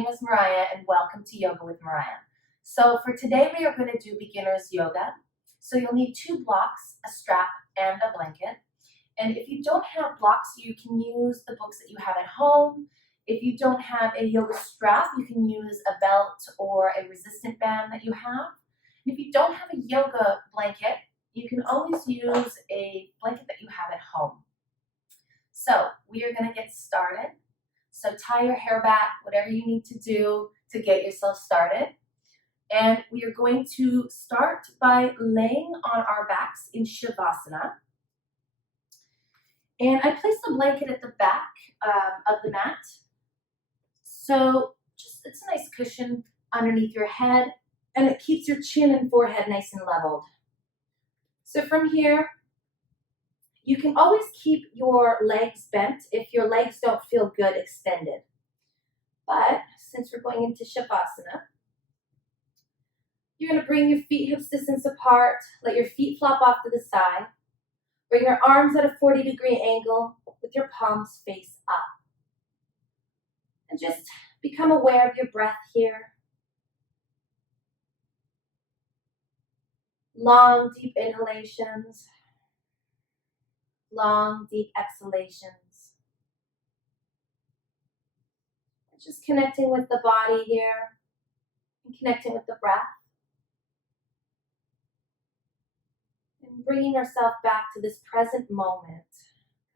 name is Mariah and welcome to Yoga with Mariah. So for today we are going to do beginner's yoga. So you'll need 2 blocks, a strap, and a blanket. And if you don't have blocks, you can use the books that you have at home. If you don't have a yoga strap, you can use a belt or a resistant band that you have. And if you don't have a yoga blanket, you can always use a blanket that you have at home. So we are going to get started. So tie your hair back, whatever you need to do to get yourself started. And we are going to start by laying on our backs in Shavasana. And I place the blanket at the back of the mat. So it's a nice cushion underneath your head, and it keeps your chin and forehead nice and leveled. So from here, you can always keep your legs bent if your legs don't feel good extended. But since we're going into Shavasana, you're going to bring your feet hips distance apart, let your feet flop off to the side, bring your arms at a 40-degree angle with your palms face up. And just become aware of your breath here. Long, deep inhalations. Long, deep exhalations. Just connecting with the body here and connecting with the breath. And bringing ourselves back to this present moment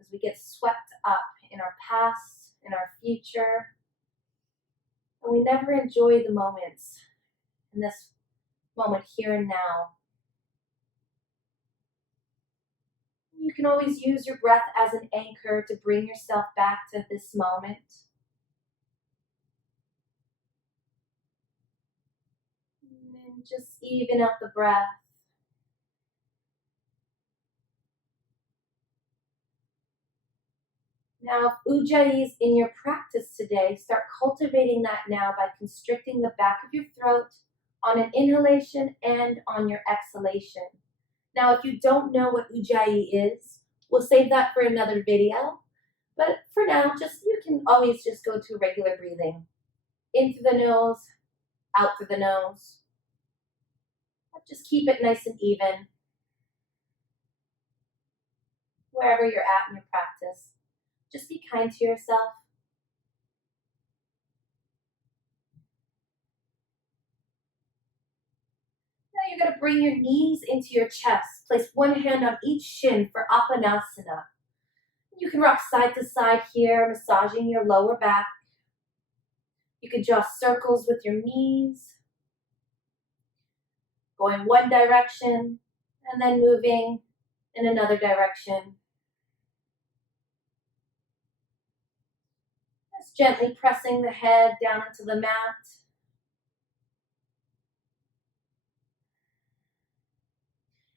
as we get swept up in our past, in our future. And we never enjoy the moments in this moment here and now. You can always use your breath as an anchor to bring yourself back to this moment. And then just even out the breath. Now, if Ujjayi is in your practice today, start cultivating that now by constricting the back of your throat on an inhalation and on your exhalation. Now, if you don't know what Ujjayi is, we'll save that for another video. But for now, you can always just go to regular breathing. In through the nose, out through the nose. Just keep it nice and even. Wherever you're at in your practice, just be kind to yourself. You're going to bring your knees into your chest. Place one hand on each shin for Apanasana. You can rock side to side here, massaging your lower back. You can draw circles with your knees, going one direction and then moving in another direction. Just gently pressing the head down into the mat.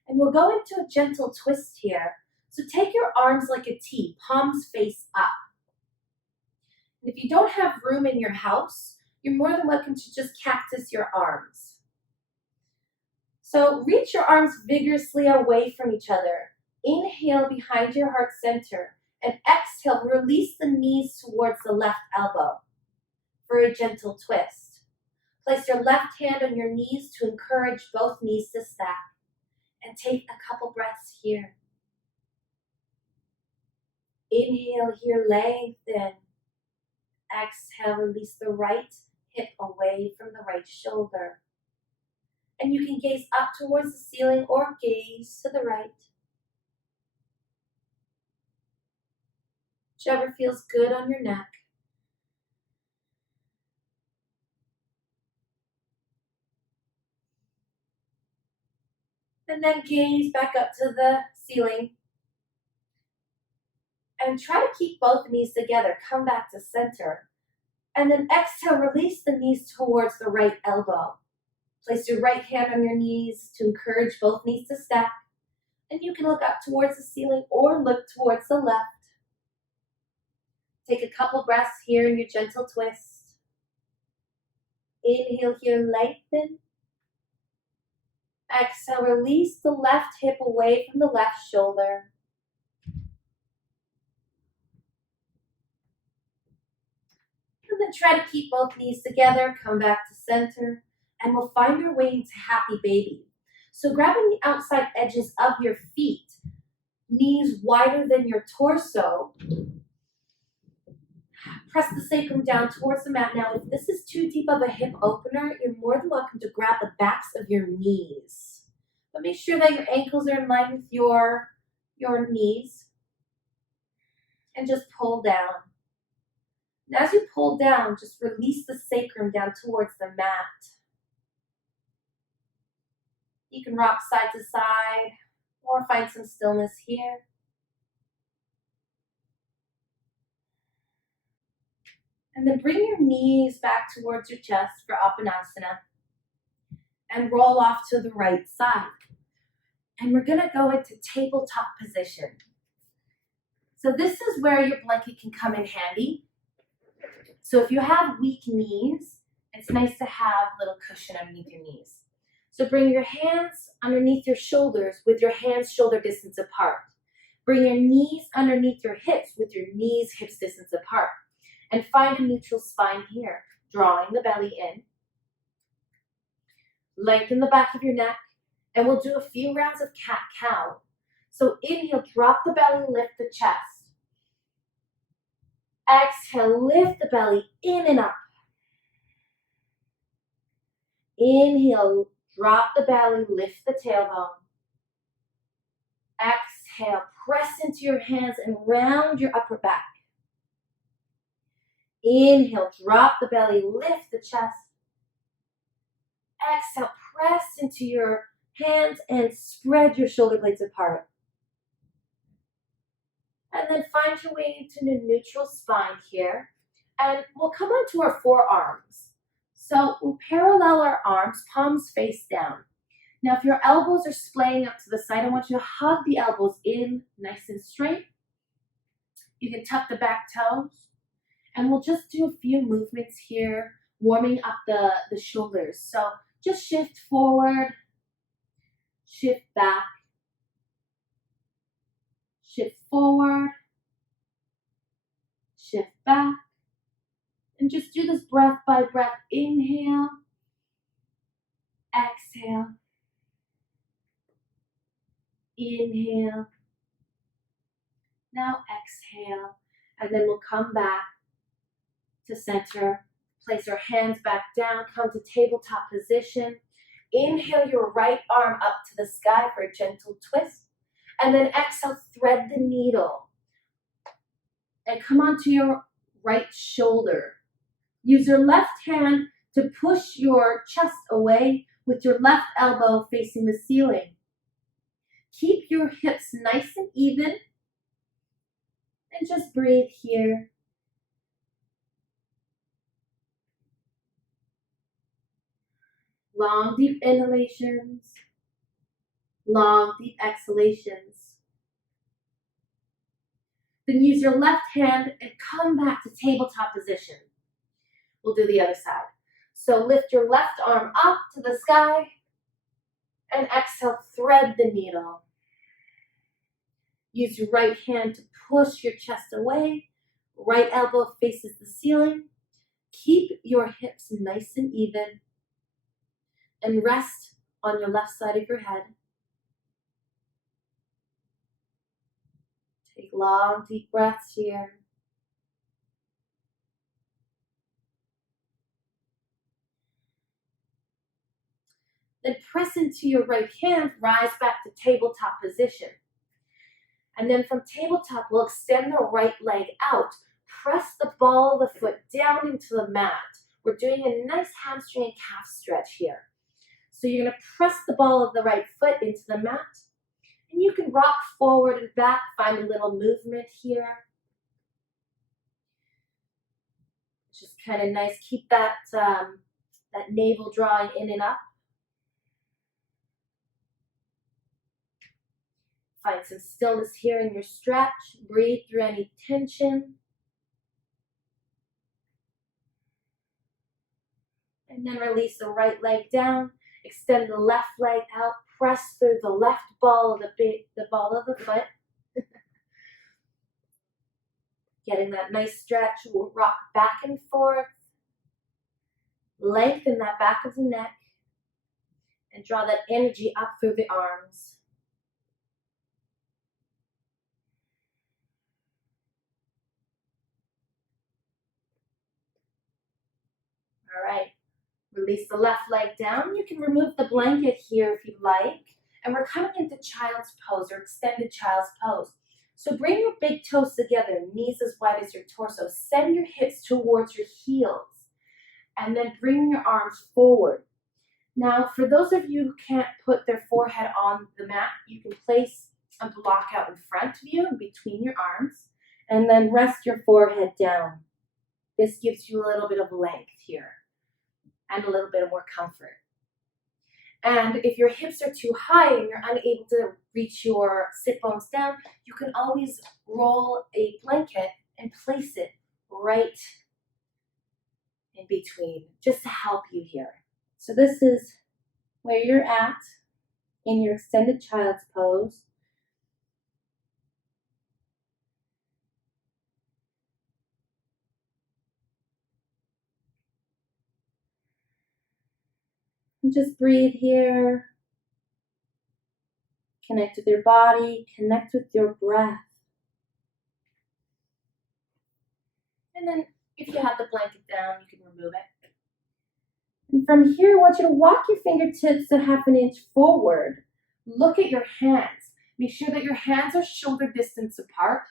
And we'll go into a gentle twist here. So take your arms like a T, palms face up. And if you don't have room in your house, you're more than welcome to just cactus your arms. So reach your arms vigorously away from each other. Inhale behind your heart center and exhale, release the knees towards the left elbow for a gentle twist. Place your left hand on your knees to encourage both knees to stack. And take a couple breaths here. Inhale here, lengthen. Exhale, release the right hip away from the right shoulder. And you can gaze up towards the ceiling or gaze to the right. Whichever feels good on your neck. And then gaze back up to the ceiling. And try to keep both knees together. Come back to center. And then exhale, release the knees towards the right elbow. Place your right hand on your knees to encourage both knees to stack. And you can look up towards the ceiling or look towards the left. Take a couple breaths here in your gentle twist. Inhale here, lengthen. Exhale, release the left hip away from the left shoulder. And then try to keep both knees together, come back to center, and we'll find our way into happy baby. So grabbing the outside edges of your feet, knees wider than your torso, press the sacrum down towards the mat. Now, if this is too deep of a hip opener, you're more than welcome to grab the backs of your knees. But make sure that your ankles are in line with your knees. And just pull down. And as you pull down, just release the sacrum down towards the mat. You can rock side to side or find some stillness here. And then bring your knees back towards your chest for Apanasana and roll off to the right side. And we're gonna go into tabletop position. So this is where your blanket can come in handy. So if you have weak knees, it's nice to have a little cushion underneath your knees. So bring your hands underneath your shoulders with your hands shoulder distance apart. Bring your knees underneath your hips with your knees hips distance apart. And find a neutral spine here, drawing the belly in. Lengthen the back of your neck, and we'll do a few rounds of cat-cow. So inhale, drop the belly, lift the chest. Exhale, lift the belly in and up. Inhale, drop the belly, lift the tailbone. Exhale, press into your hands and round your upper back. Inhale, drop the belly, lift the chest. Exhale, press into your hands and spread your shoulder blades apart. And then find your way into the neutral spine here. And we'll come onto our forearms. So we'll parallel our arms, palms face down. Now if your elbows are splaying up to the side, I want you to hug the elbows in nice and straight. You can tuck the back toes. And we'll just do a few movements here, warming up the shoulders. So just shift forward, shift back, shift forward, shift back, and just do this breath by breath. Inhale, exhale, inhale, now exhale, and then we'll come back to center. Place our hands back down, come to tabletop position. Inhale your right arm up to the sky for a gentle twist. And then exhale, thread the needle. And come onto your right shoulder. Use your left hand to push your chest away with your left elbow facing the ceiling. Keep your hips nice and even. And just breathe here. Long, deep inhalations, long, deep exhalations. Then use your left hand and come back to tabletop position. We'll do the other side. So lift your left arm up to the sky and exhale, thread the needle. Use your right hand to push your chest away. Right elbow faces the ceiling. Keep your hips nice and even. And rest on your left side of your head. Take long, deep breaths here. Then press into your right hand, rise back to tabletop position. And then from tabletop, we'll extend the right leg out. Press the ball of the foot down into the mat. We're doing a nice hamstring and calf stretch here. So you're going to press the ball of the right foot into the mat. And you can rock forward and back, find a little movement here. Just kind of nice. Keep that navel drawing in and up. Find some stillness here in your stretch. Breathe through any tension. And then release the right leg down. Extend the left leg out. Press through the left ball of the ball of the foot. Getting that nice stretch, we'll rock back and forth. Lengthen that back of the neck and draw that energy up through the arms. All right, release the left leg down. You can remove the blanket here if you'd like. And we're coming into child's pose or extended child's pose. So bring your big toes together, knees as wide as your torso. Send your hips towards your heels. And then bring your arms forward. Now, for those of you who can't put their forehead on the mat, you can place a block out in front of you and between your arms, and then rest your forehead down. This gives you a little bit of length here and a little bit more comfort. And if your hips are too high and you're unable to reach your sit bones down, you can always roll a blanket and place it right in between, just to help you here. So this is where you're at in your extended child's pose. And just breathe here. Connect with your body, connect with your breath. And then if you have the blanket down, you can remove it. And from here, I want you to walk your fingertips a half an inch forward. Look at your hands. Make sure that your hands are shoulder distance apart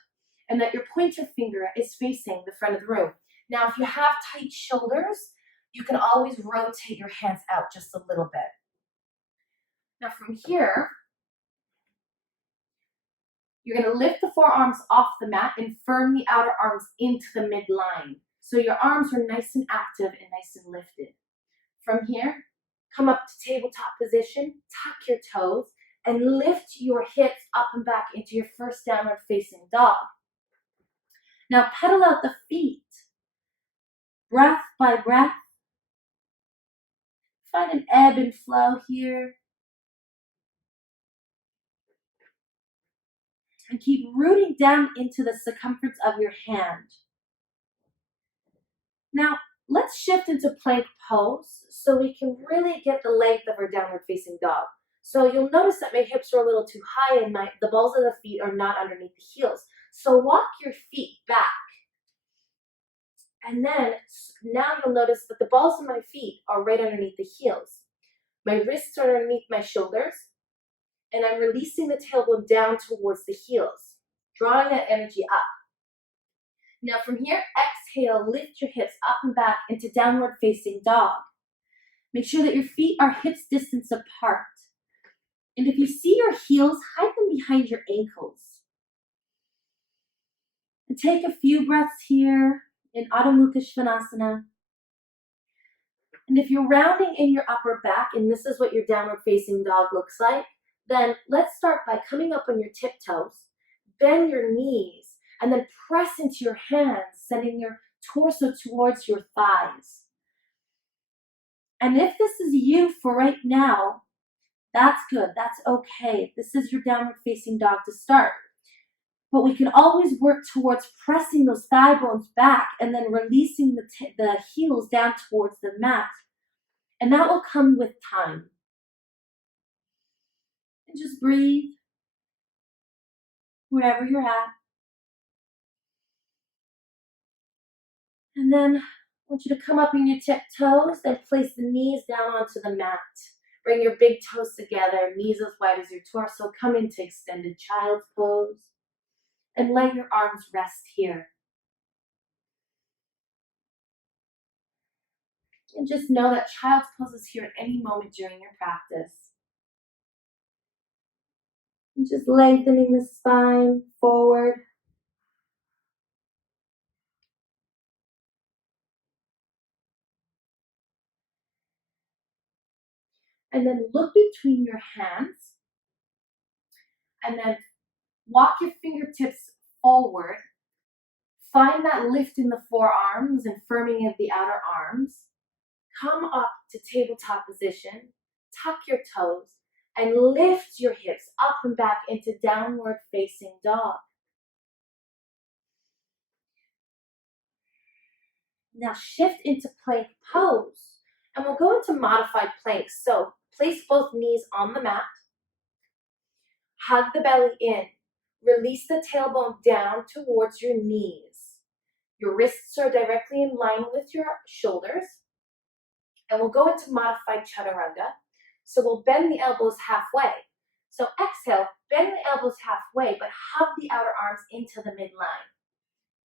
and that your pointer finger is facing the front of the room. Now, if you have tight shoulders, you can always rotate your hands out just a little bit. Now from here, you're going to lift the forearms off the mat and firm the outer arms into the midline. So your arms are nice and active and nice and lifted. From here, come up to tabletop position, tuck your toes, and lift your hips up and back into your first downward facing dog. Now pedal out the feet, breath by breath. Find an ebb and flow here. And keep rooting down into the circumference of your hand. Now, let's shift into plank pose so we can really get the length of our downward facing dog. So you'll notice that my hips are a little too high and the balls of the feet are not underneath the heels. So walk your feet back. And then now you'll notice that the balls of my feet are right underneath the heels. My wrists are underneath my shoulders. And I'm releasing the tailbone down towards the heels, drawing that energy up. Now from here, exhale, lift your hips up and back into downward facing dog. Make sure that your feet are hips distance apart. And if you see your heels, hide them behind your ankles. And take a few breaths here in Adho Mukha Svanasana. And if you're rounding in your upper back, and this is what your downward facing dog looks like, then let's start by coming up on your tiptoes, bend your knees, and then press into your hands, sending your torso towards your thighs. And if this is you for right now, that's good, that's okay. This is your downward facing dog to start. But we can always work towards pressing those thigh bones back and then releasing the heels down towards the mat. And that will come with time. And just breathe wherever you're at. And then I want you to come up on your tiptoes, then place the knees down onto the mat. Bring your big toes together, knees as wide as your torso. Come into extended child's pose. And let your arms rest here. And just know that child's pose is here at any moment during your practice. And just lengthening the spine forward. And then look between your hands. And then walk your fingertips forward. Find that lift in the forearms and firming of the outer arms. Come up to tabletop position. Tuck your toes. And lift your hips up and back into downward facing dog. Now shift into plank pose, and we'll go into modified plank. So place both knees on the mat, hug the belly in, release the tailbone down towards your knees. Your wrists are directly in line with your shoulders, and we'll go into modified chaturanga. So we'll bend the elbows halfway. So exhale, bend the elbows halfway, but hug the outer arms into the midline.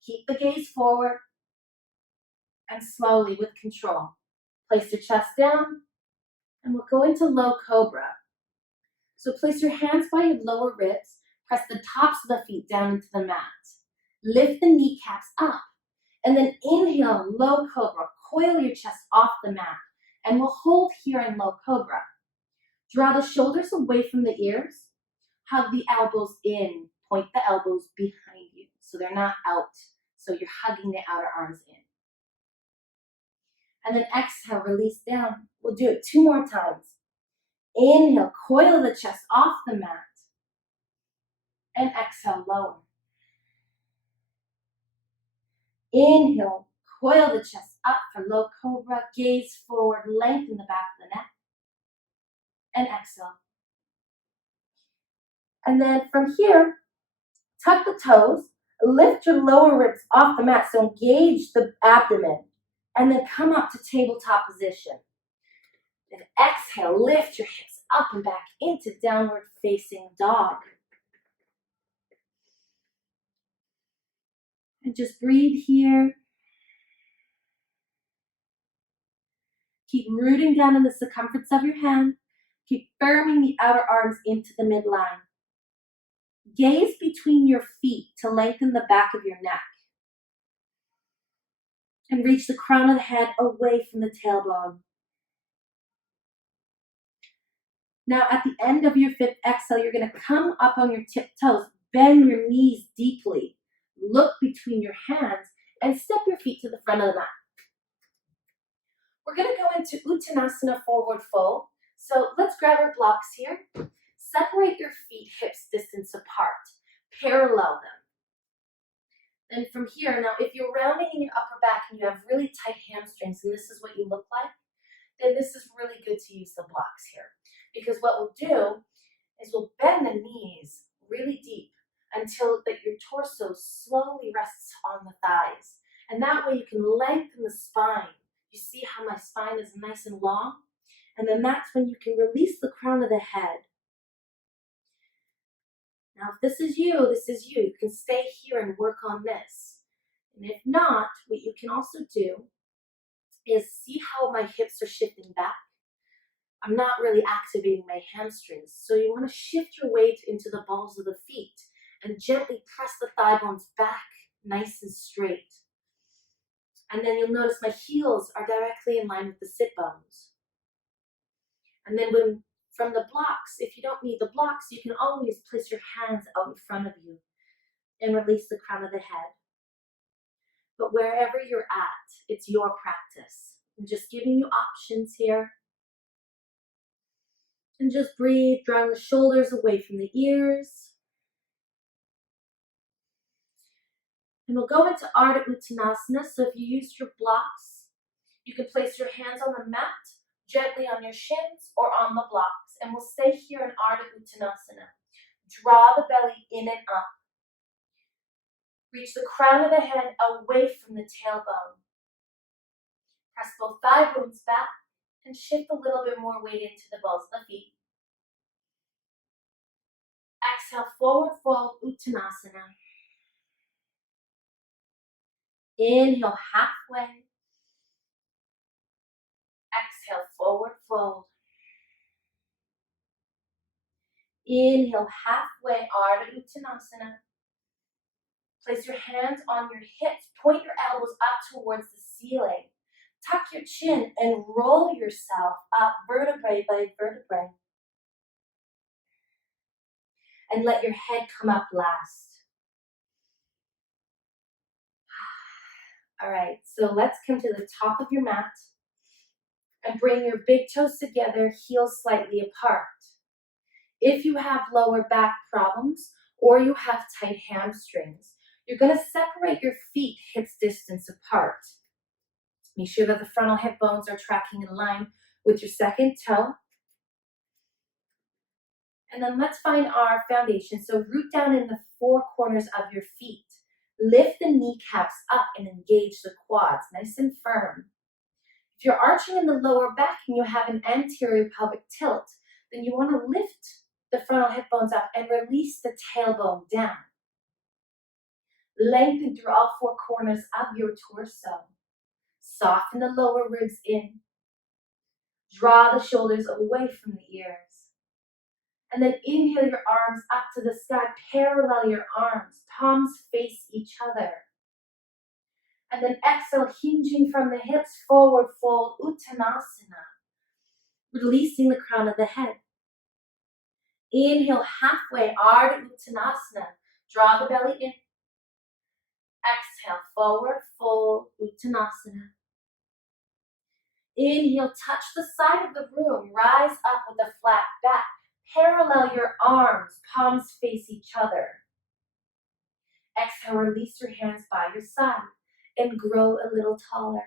Keep the gaze forward, and slowly with control, place your chest down, and we'll go into low cobra. So place your hands by your lower ribs, press the tops of the feet down into the mat. Lift the kneecaps up, and then inhale, low cobra. Coil your chest off the mat, and we'll hold here in low cobra. Draw the shoulders away from the ears, hug the elbows in, point the elbows behind you, so they're not out, so you're hugging the outer arms in. And then exhale, release down. We'll do it 2 more times. Inhale, coil the chest off the mat. And exhale, lower. Inhale, coil the chest up for low cobra. Gaze forward, lengthen the back of the neck. And exhale. And then from here, tuck the toes. Lift your lower ribs off the mat, so engage the abdomen. And then come up to tabletop position. And exhale, lift your hips up and back into downward facing dog. And just breathe here. Keep rooting down in the circumference of your hand. Keep firming the outer arms into the midline. Gaze between your feet to lengthen the back of your neck. And reach the crown of the head away from the tailbone. Now at the end of your 5th exhale, you're going to come up on your tiptoes, bend your knees deeply, look between your hands, and step your feet to the front of the mat. We're going to go into Uttanasana forward fold. So let's grab our blocks here. Separate your feet hips distance apart. Parallel them. And from here, now if you're rounding in your upper back and you have really tight hamstrings and this is what you look like, then this is really good to use the blocks here. Because what we'll do is we'll bend the knees really deep until that your torso slowly rests on the thighs. And that way you can lengthen the spine. You see how my spine is nice and long? And then that's when you can release the crown of the head. Now, if this is you, this is you. You can stay here and work on this. And if not, what you can also do is see how my hips are shifting back. I'm not really activating my hamstrings. So you want to shift your weight into the balls of the feet and gently press the thigh bones back nice and straight. And then you'll notice my heels are directly in line with the sit bones. And then from the blocks, if you don't need the blocks, you can always place your hands out in front of you and release the crown of the head. But wherever you're at, it's your practice. I'm just giving you options here. And just breathe, drawing the shoulders away from the ears. And we'll go into Ardha Uttanasana. So if you used your blocks, you can place your hands on the mat, gently on your shins or on the blocks. And we'll stay here in Ardha Uttanasana. Draw the belly in and up. Reach the crown of the head away from the tailbone. Press both thigh bones back and shift a little bit more weight into the balls of the feet. Exhale, forward fold, Uttanasana. Inhale, halfway. Exhale, forward fold. Inhale, halfway, Ardha Uttanasana. Place your hands on your hips. Point your elbows up towards the ceiling. Tuck your chin and roll yourself up vertebrae by vertebrae. And let your head come up last. All right, so let's come to the top of your mat and bring your big toes together, heels slightly apart. If you have lower back problems or you have tight hamstrings, you're going to separate your feet hips distance apart. Make sure that the frontal hip bones are tracking in line with your second toe. And then let's find our foundation. So root down in the four corners of your feet. Lift the kneecaps up and engage the quads, nice and firm. If you're arching in the lower back and you have an anterior pelvic tilt, then you want to lift the frontal hip bones up and release the tailbone down. Lengthen through all four corners of your torso. Soften the lower ribs in. Draw the shoulders away from the ears. And then inhale your arms up to the sky. Parallel your arms. Palms face each other. And then exhale, hinging from the hips, forward fold, Uttanasana. Releasing the crown of the head. Inhale halfway, Ardha Uttanasana. Draw the belly in. Exhale, forward fold, Uttanasana. Inhale, touch the side of the room. Rise up with a flat back. Parallel your arms, palms face each other. Exhale, release your hands by your side and grow a little taller.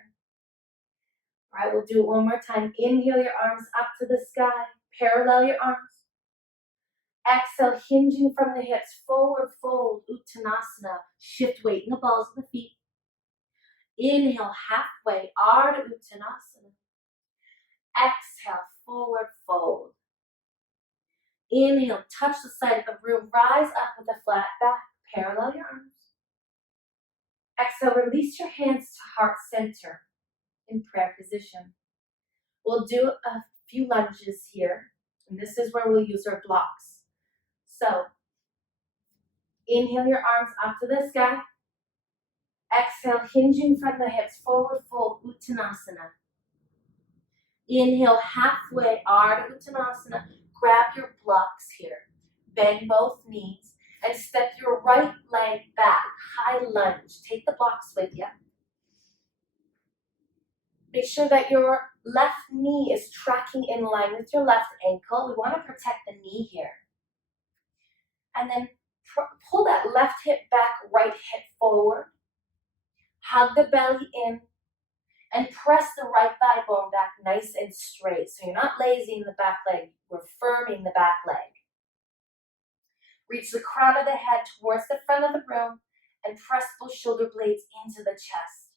All right, we'll do it one more time. Inhale your arms up to the sky. Parallel your arms. Exhale, hinging from the hips, forward fold, Uttanasana. Shift weight in the balls of the feet. Inhale, halfway, Ardha Uttanasana. Exhale, forward fold. Inhale, touch the side of the room. Rise up with a flat back. Parallel your arms. Exhale, release your hands to heart center in prayer position. We'll do a few lunges here, and this is where we'll use our blocks. So, inhale your arms up to the sky. Exhale, hinging from the hips, forward fold, Uttanasana. Inhale, halfway, Ardha Uttanasana. Grab your blocks here. Bend both knees and step your right leg back. High lunge. Take the blocks with you. Make sure that your left knee is tracking in line with your left ankle. We want to protect the knee here. And then pull that left hip back, right hip forward. Hug the belly in. And press the right thigh bone back nice and straight. So you're not lazy in the back leg. We're firming the back leg. Reach the crown of the head towards the front of the room and press both shoulder blades into the chest.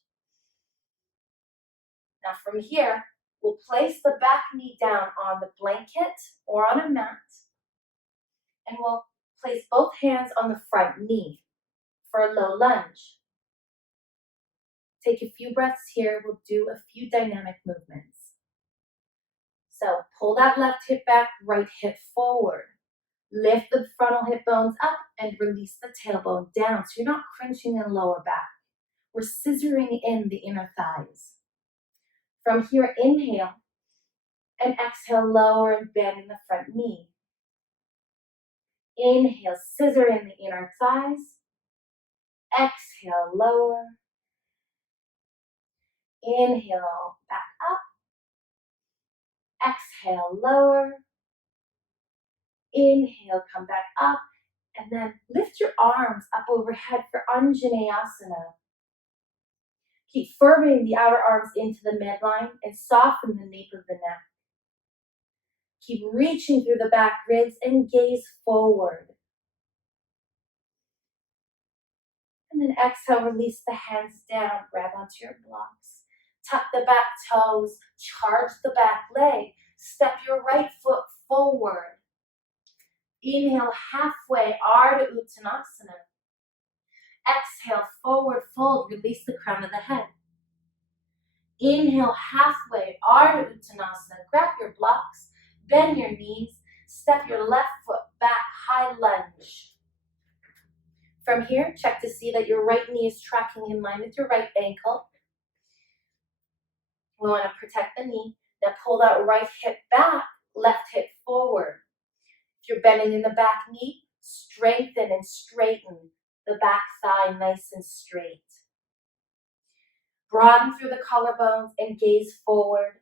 Now from here, we'll place the back knee down on the blanket or on a mat. And we'll place both hands on the front knee for a low lunge. Take a few breaths here. We'll do a few dynamic movements. So pull that left hip back, right hip forward. Lift the frontal hip bones up and release the tailbone down so you're not crunching in the lower back. We're scissoring in the inner thighs. From here, inhale and exhale, lower and bend in the front knee. Inhale, scissor in the inner thighs. Exhale, lower. Inhale, back up. Exhale, lower. Inhale, come back up. And then lift your arms up overhead for Anjaneyasana. Keep firming the outer arms into the midline and soften the nape of the neck. Keep reaching through the back ribs and gaze forward. And then exhale, release the hands down, grab onto your blocks. Tuck the back toes, charge the back leg. Step your right foot forward. Inhale, halfway, Ardha Uttanasana. Exhale, forward fold, release the crown of the head. Inhale, halfway, Ardha Uttanasana. Grab your blocks, bend your knees, step your left foot back, high lunge. From here, check to see that your right knee is tracking in line with your right ankle. We want to protect the knee. Now pull that right hip back, left hip forward. If you're bending in the back knee, strengthen and straighten the back thigh nice and straight. Broaden through the collarbones and gaze forward.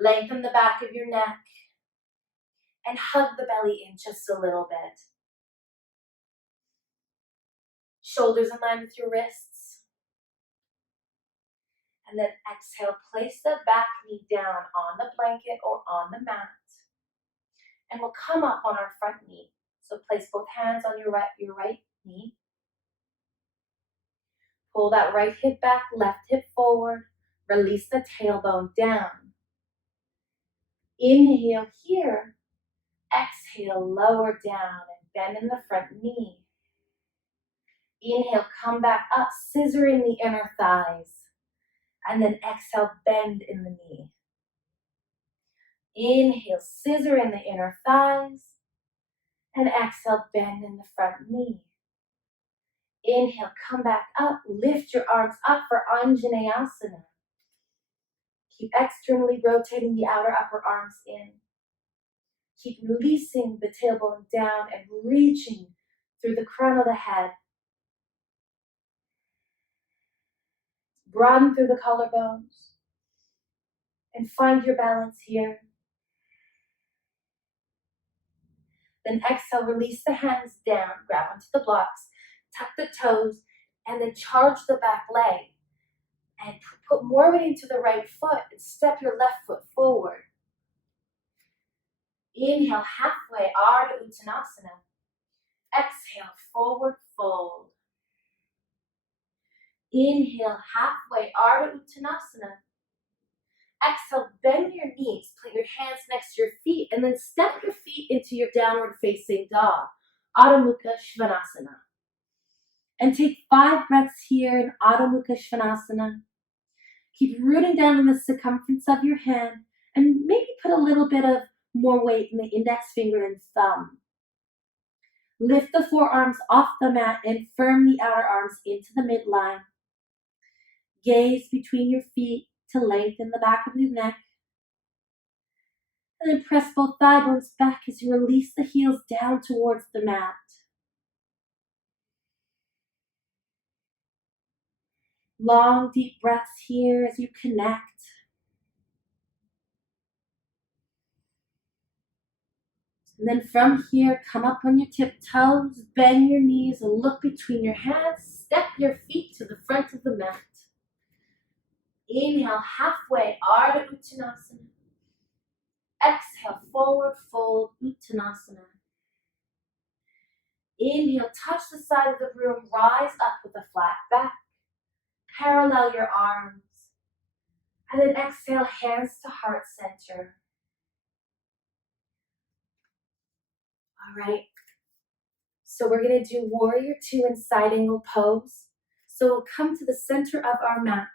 Lengthen the back of your neck and hug the belly in just a little bit. Shoulders in line with your wrists. And then exhale, place the back knee down on the blanket or on the mat. And we'll come up on our front knee. So place both hands on your right knee. Pull that right hip back, left hip forward. Release the tailbone down. Inhale here. Exhale, lower down and bend in the front knee. Inhale, come back up, scissoring the inner thighs. And then exhale, bend in the knee. Inhale, scissor in the inner thighs. And exhale, bend in the front knee. Inhale, come back up, lift your arms up for Anjaneyasana. Keep externally rotating the outer upper arms in. Keep releasing the tailbone down and reaching through the crown of the head. Broaden through the collarbones. And find your balance here. Then exhale, release the hands down, grab onto the blocks, tuck the toes, and then charge the back leg. And put more weight into the right foot and step your left foot forward. Inhale, halfway, Ardha Uttanasana. Exhale, forward fold. Inhale, halfway, Ardha Uttanasana. Exhale, bend your knees, put your hands next to your feet, and then step your feet into your downward facing dog, Adho Mukha Svanasana. And take 5 breaths here in Adho Mukha Svanasana. Keep rooting down in the circumference of your hand, and maybe put a little bit of more weight in the index finger and thumb. Lift the forearms off the mat and firm the outer arms into the midline. Gaze between your feet to lengthen the back of your neck. And then press both thigh bones back as you release the heels down towards the mat. Long, deep breaths here as you connect. And then from here, come up on your tiptoes, bend your knees and look between your hands. Step your feet to the front of the mat. Inhale, halfway, Ardha Uttanasana. Exhale, forward fold, Uttanasana. Inhale, touch the side of the room, rise up with a flat back. Parallel your arms. And then exhale, hands to heart center. All right. So we're going to do warrior 2 in side angle pose. So we'll come to the center of our mat.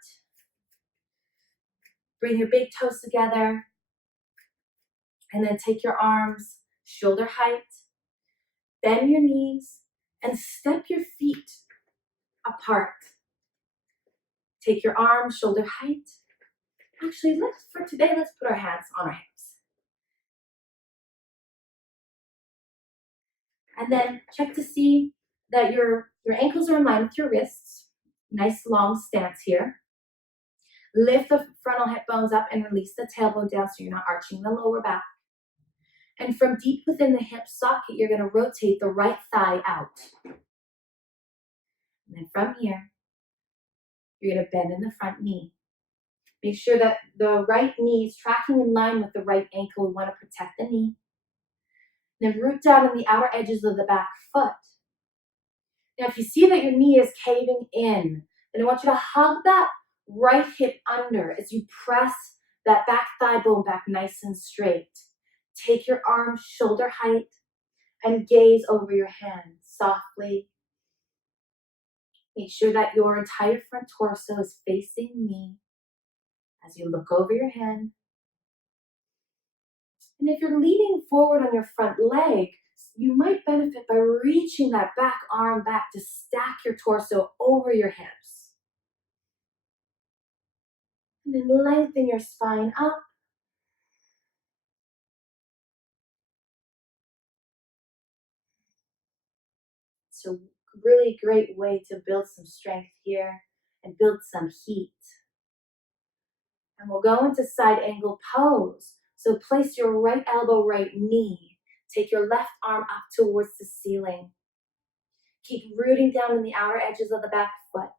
Bring your big toes together. And then take your arms shoulder height. Bend your knees and step your feet apart. Take your arms shoulder height. Actually, for today, let's put our hands on our hips. And then check to see that your ankles are in line with your wrists. Nice long stance here. Lift the frontal hip bones up and release the tailbone down so you're not arching the lower back. And from deep within the hip socket, you're going to rotate the right thigh out. And then from here, you're going to bend in the front knee. Make sure that the right knee is tracking in line with the right ankle. We want to protect the knee. Then root down in the outer edges of the back foot. Now, if you see that your knee is caving in, then I want you to hug that right hip under as you press that back thigh bone back nice and straight. Take your arms shoulder height and gaze over your hands softly. Make sure that your entire front torso is facing me as you look over your hand. And if you're leaning forward on your front leg, you might benefit by reaching that back arm back to stack your torso over your hips. And then lengthen your spine up. It's a really great way to build some strength here and build some heat. And we'll go into side angle pose. So place your right elbow, right knee. Take your left arm up towards the ceiling. Keep rooting down in the outer edges of the back foot.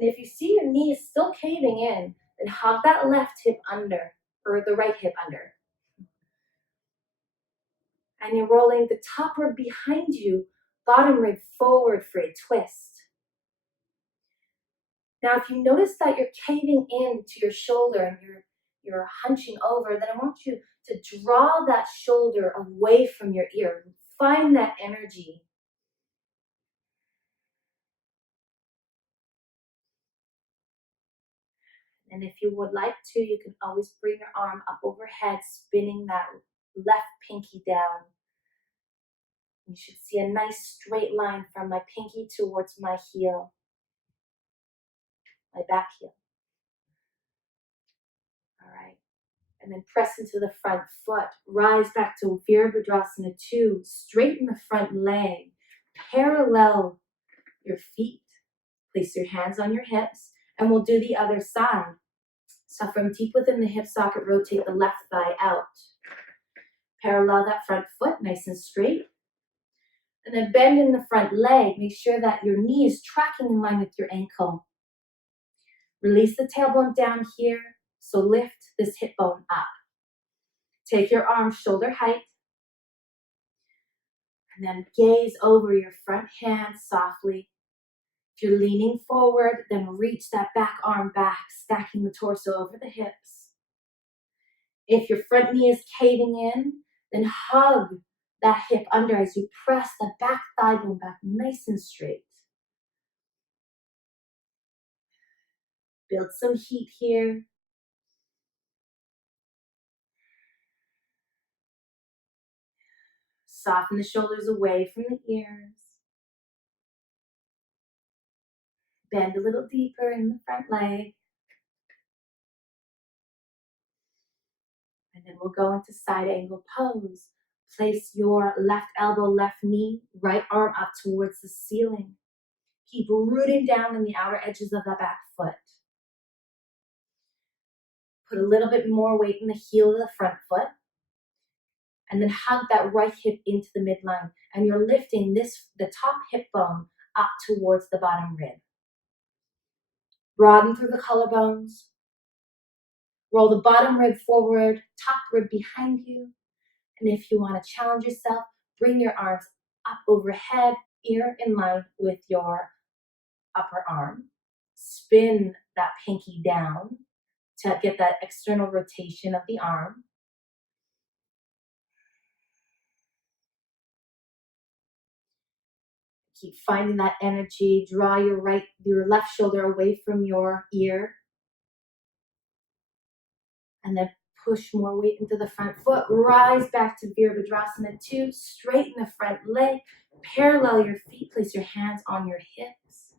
And if you see your knee is still caving in, then hug that left hip under, or the right hip under. And you're rolling the top rib behind you, bottom rib forward for a twist. Now, if you notice that you're caving into your shoulder and you're hunching over, then I want you to draw that shoulder away from your ear. Find that energy. And if you would like to, you can always bring your arm up overhead, spinning that left pinky down. You should see a nice straight line from my pinky towards my heel, my back heel. All right. And then press into the front foot. Rise back to Virabhadrasana 2. Straighten the front leg. Parallel your feet. Place your hands on your hips. And we'll do the other side. So from deep within the hip socket, rotate the left thigh out. Parallel that front foot, nice and straight. And then bend in the front leg. Make sure that your knee is tracking in line with your ankle. Release the tailbone down here. So lift this hip bone up. Take your arms shoulder height. And then gaze over your front hand softly. If you're leaning forward, then reach that back arm back, stacking the torso over the hips. If your front knee is caving in, then hug that hip under as you press the back thigh bone back nice and straight. Build some heat here. Soften the shoulders away from the ears. Bend a little deeper in the front leg. And then we'll go into side angle pose. Place your left elbow, left knee, right arm up towards the ceiling. Keep rooting down in the outer edges of the back foot. Put a little bit more weight in the heel of the front foot. And then hug that right hip into the midline. And you're lifting the top hip bone up towards the bottom rib. Broaden through the collarbones. Roll the bottom rib forward, top rib behind you. And if you want to challenge yourself, bring your arms up overhead, ear in line with your upper arm. Spin that pinky down to get that external rotation of the arm. Keep finding that energy. Draw your left shoulder away from your ear. And then push more weight into the front foot. Rise back to Virabhadrasana 2. Straighten the front leg. Parallel your feet. Place your hands on your hips.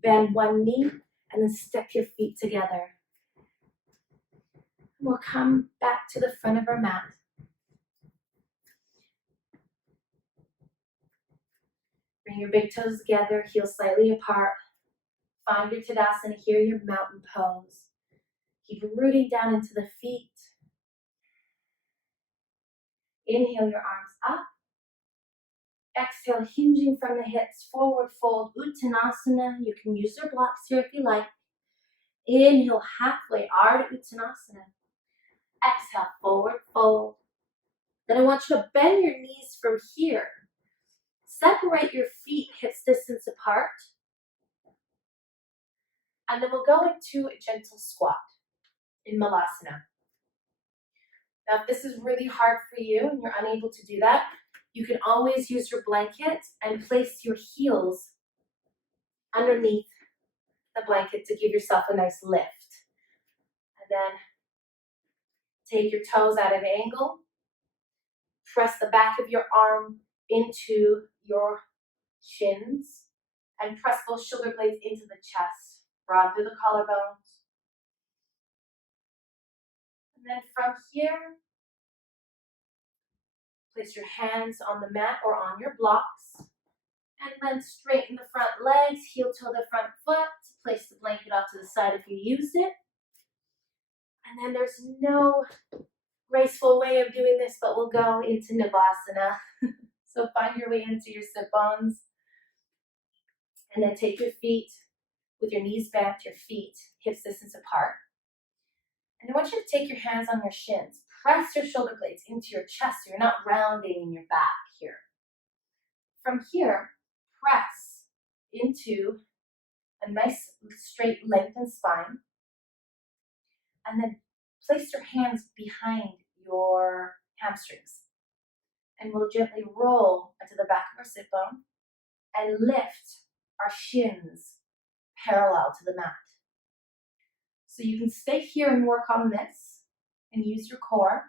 Bend one knee and then step your feet together. We'll come back to the front of our mat. Bring your big toes together, heels slightly apart. Find your Tadasana here, your mountain pose. Keep rooting down into the feet. Inhale your arms up. Exhale, hinging from the hips, forward fold, Uttanasana. You can use your blocks here if you like. Inhale, halfway, Ardha Uttanasana. Exhale, forward fold. Then I want you to bend your knees from here. Separate your feet hips distance apart. And then we'll go into a gentle squat in Malasana. Now, if this is really hard for you and you're unable to do that, you can always use your blanket and place your heels underneath the blanket to give yourself a nice lift. And then take your toes at an angle. Press the back of your arm into your shins and press both shoulder blades into the chest. Broad through the collarbones. And then from here, place your hands on the mat or on your blocks. And then straighten the front legs, heel toe the front foot. Place the blanket off to the side if you used it. And then there's no graceful way of doing this, but we'll go into Navasana. So find your way into your sit bones. And then take your feet with your knees bent, your feet hips distance apart. And I want you to take your hands on your shins. Press your shoulder blades into your chest so you're not rounding in your back here. From here, press into a nice straight lengthened spine. And then place your hands behind your hamstrings. And we'll gently roll into the back of our sit bone and lift our shins parallel to the mat. So you can stay here and work on this and use your core.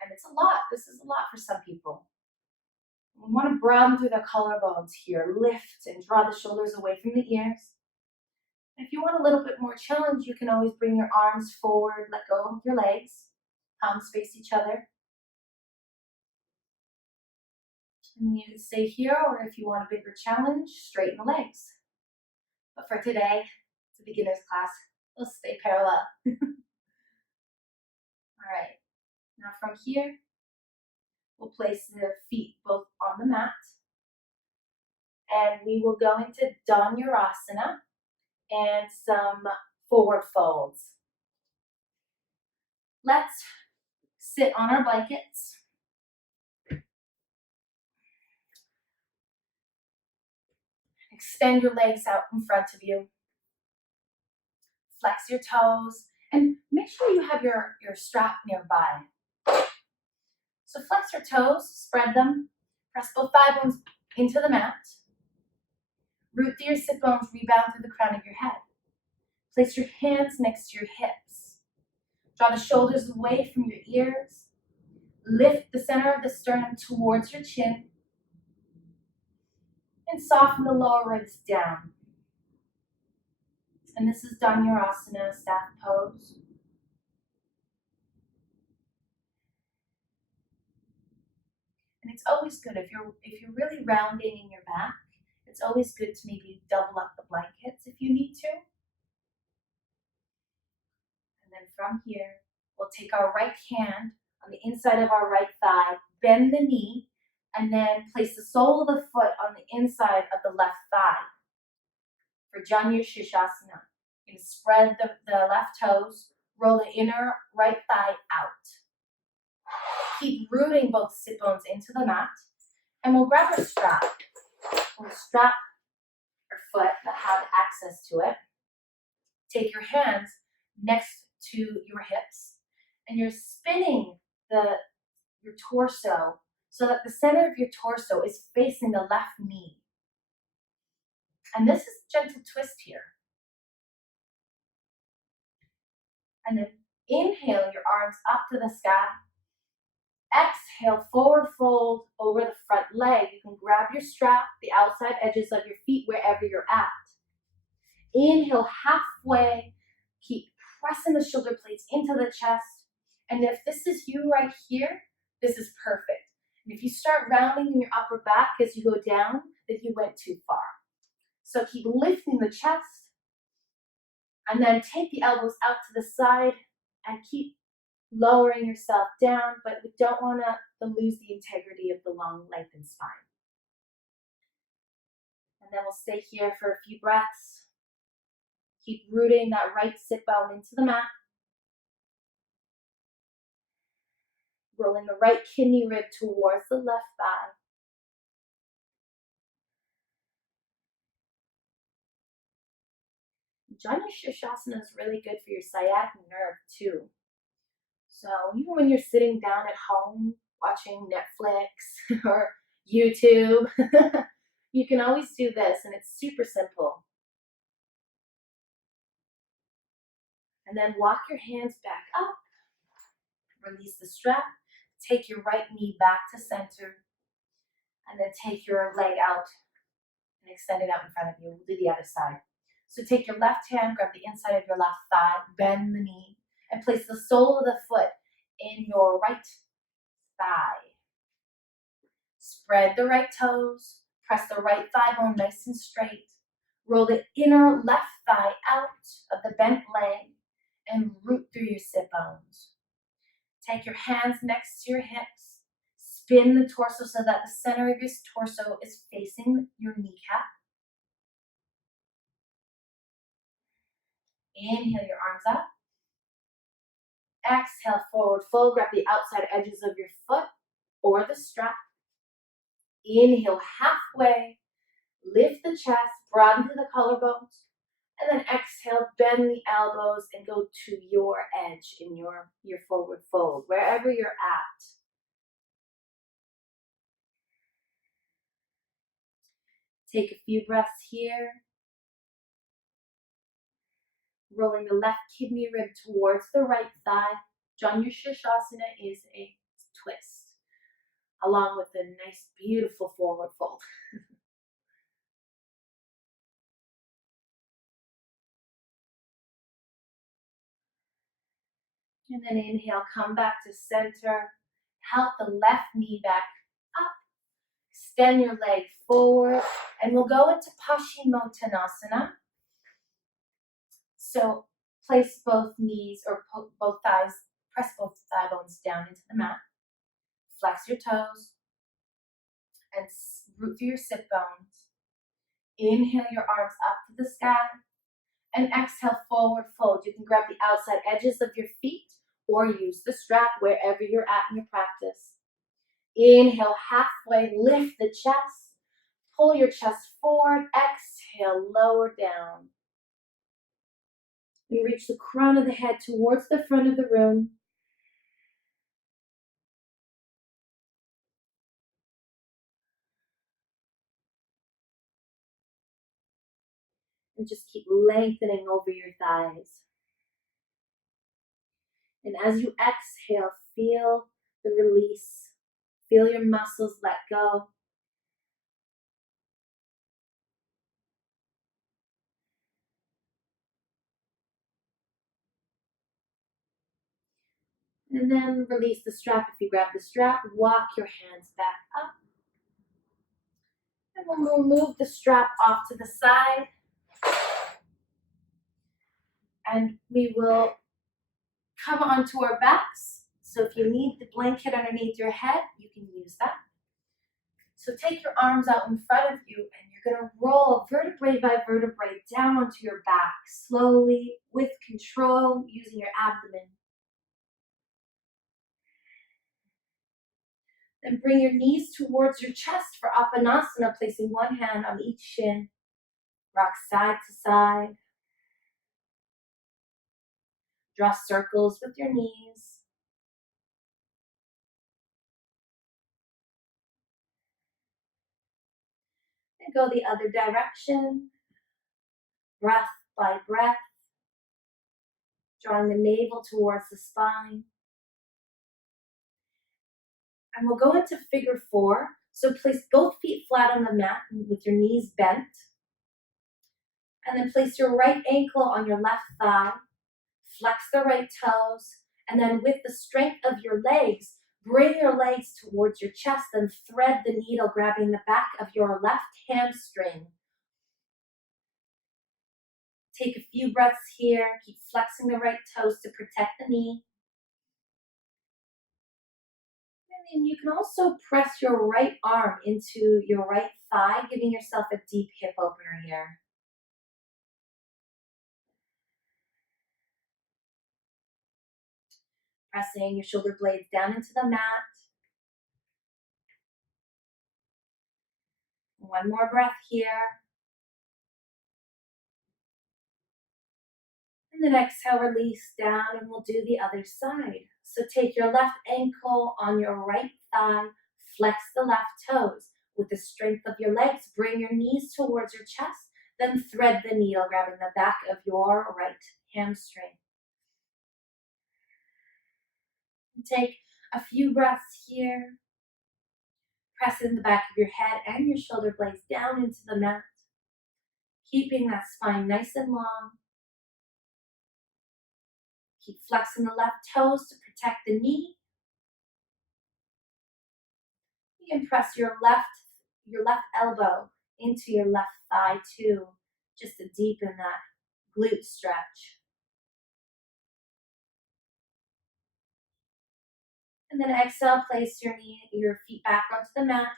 And it's a lot. This is a lot for some people. We want to broaden through the collarbones here. Lift and draw the shoulders away from the ears. If you want a little bit more challenge, you can always bring your arms forward, let go of your legs, palms face each other. And you can stay here, or if you want a bigger challenge, straighten the legs. But for today, it's a beginner's class. We'll stay parallel. All right. Now from here, we'll place the feet both on the mat. And we will go into Dhanurasana and some forward folds. Let's sit on our blankets. Extend your legs out in front of you. Flex your toes and make sure you have your strap nearby. So flex your toes, spread them, press both thigh bones into the mat. Root through your sit bones, rebound through the crown of your head. Place your hands next to your hips. Draw the shoulders away from your ears. Lift the center of the sternum towards your chin. And soften the lower ribs down. And this is Dhanurasana, staff pose. And it's always good if you're really rounding in your back, it's always good to maybe double up the blankets if you need to. And then from here, we'll take our right hand on the inside of our right thigh, bend the knee, and then place the sole of the foot on the inside of the left thigh. For Janu-Shirshasana, you can spread the left toes, roll the inner right thigh out. Keep rooting both sit bones into the mat, and we'll grab our strap. We'll strap our foot that have access to it. Take your hands next to your hips, and you're spinning your torso so that the center of your torso is facing the left knee. And this is gentle twist here. And then inhale your arms up to the sky. Exhale, forward fold over the front leg. You can grab your strap, the outside edges of your feet, wherever you're at. Inhale halfway. Keep pressing the shoulder blades into the chest. And if this is you right here, this is perfect. And if you start rounding in your upper back as you go down, then you went too far. So keep lifting the chest. And then take the elbows out to the side and keep lowering yourself down, but we don't want to lose the integrity of the long lengthened spine. And then we'll stay here for a few breaths. Keep rooting that right sit bone into the mat. Rolling the right kidney rib towards the left thigh. Janu-Shirshasana is really good for your sciatic nerve too. So even when you're sitting down at home watching Netflix or YouTube, you can always do this, and it's super simple. And then walk your hands back up. Release the strap. Take your right knee back to center. And then take your leg out and extend it out in front of you. We'll do the other side. So take your left hand, grab the inside of your left thigh, bend the knee, and place the sole of the foot in your right thigh. Spread the right toes, press the right thigh bone nice and straight. Roll the inner left thigh out of the bent leg and root through your sit bones. Take your hands next to your hips. Spin the torso so that the center of your torso is facing your kneecap. Inhale your arms up. Exhale, forward fold. Grab the outside edges of your foot or the strap. Inhale halfway. Lift the chest, broaden through the collarbones. And then exhale, bend the elbows and go to your edge in your forward fold, wherever you're at. Take a few breaths here. Rolling the left kidney rib towards the right thigh. Janu Shirshasana is a twist, along with a nice, beautiful forward fold. And then inhale, come back to center. Help the left knee back up. Extend your leg forward. And we'll go into Paschimottanasana. So place both knees or both thighs, press both thigh bones down into the mat. Flex your toes and root through your sit bones. Inhale your arms up to the sky and exhale, forward fold. You can grab the outside edges of your feet or use the strap wherever you're at in your practice. Inhale halfway, lift the chest, pull your chest forward, exhale, lower down. And reach the crown of the head towards the front of the room. And just keep lengthening over your thighs. And as you exhale, feel the release. Feel your muscles let go. And then release the strap. If you grab the strap, walk your hands back up. And we'll move the strap off to the side. And we will come onto our backs. So if you need the blanket underneath your head, you can use that. So take your arms out in front of you and you're going to roll vertebrae by vertebrae down onto your back, slowly, with control, using your abdomen. Then bring your knees towards your chest for Apanasana, placing one hand on each shin. Rock side to side. Draw circles with your knees. And go the other direction. Breath by breath. Drawing the navel towards the spine. And we'll go into figure 4. So place both feet flat on the mat with your knees bent. And then place your right ankle on your left thigh. Flex the right toes. And then with the strength of your legs, bring your legs towards your chest and thread the needle, grabbing the back of your left hamstring. Take a few breaths here. Keep flexing the right toes to protect the knee. And you can also press your right arm into your right thigh, giving yourself a deep hip opener here. Pressing your shoulder blades down into the mat. One more breath here. And then exhale, release down, and we'll do the other side. So take your left ankle on your right thigh, flex the left toes. With the strength of your legs, bring your knees towards your chest, then thread the needle, grabbing the back of your right hamstring. And take a few breaths here. Press in the back of your head and your shoulder blades down into the mat, keeping that spine nice and long. Keep flexing the left toes to protect the knee. You can press your left elbow into your left thigh too, just to deepen that glute stretch. And then exhale, place your feet back onto the mat.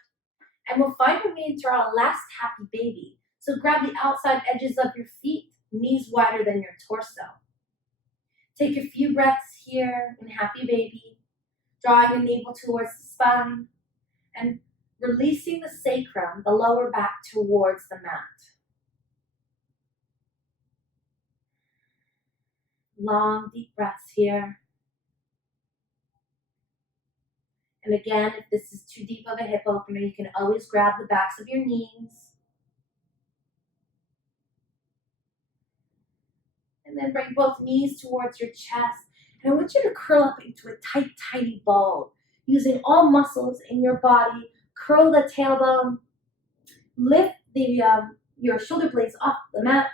And we'll find a way to draw a last happy baby. So grab the outside edges of your feet, knees wider than your torso. Take a few breaths here in Happy Baby, drawing the navel towards the spine and releasing the sacrum, the lower back, towards the mat. Long, deep breaths here. And again, if this is too deep of a hip opener, you can always grab the backs of your knees. And then bring both knees towards your chest. And I want you to curl up into a tight, tiny ball, using all muscles in your body. Curl the tailbone. Lift your shoulder blades off the mat.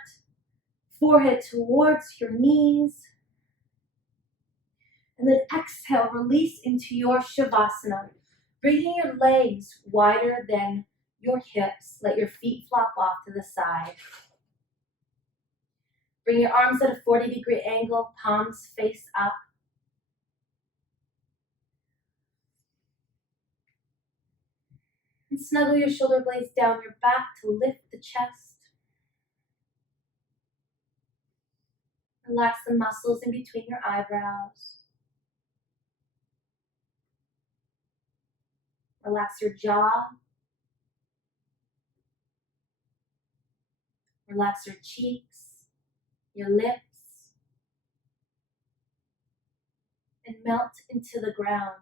Forehead towards your knees. And then exhale, release into your Shavasana. Bringing your legs wider than your hips. Let your feet flop off to the side. Bring your arms at a 40-degree angle, palms face up. And snuggle your shoulder blades down your back to lift the chest. Relax the muscles in between your eyebrows. Relax your jaw. Relax your cheeks, your lips, and melt into the ground.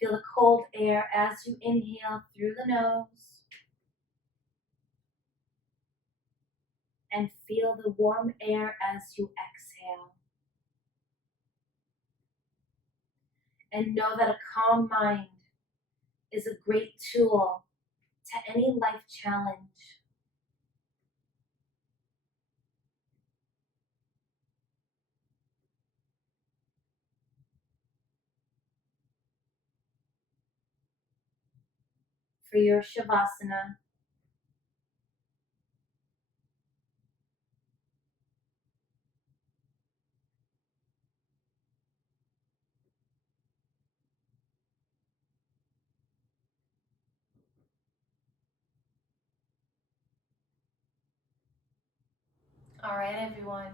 Feel the cold air as you inhale through the nose. And feel the warm air as you exhale. And know that a calm mind is a great tool to any life challenge. For your Shavasana, all right, everyone,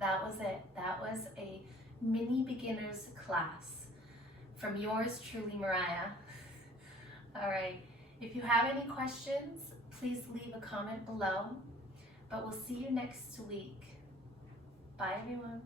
that was it. That was a mini beginner's class from yours truly, Mariah. All right, if you have any questions, please leave a comment below, but we'll see you next week. Bye, everyone.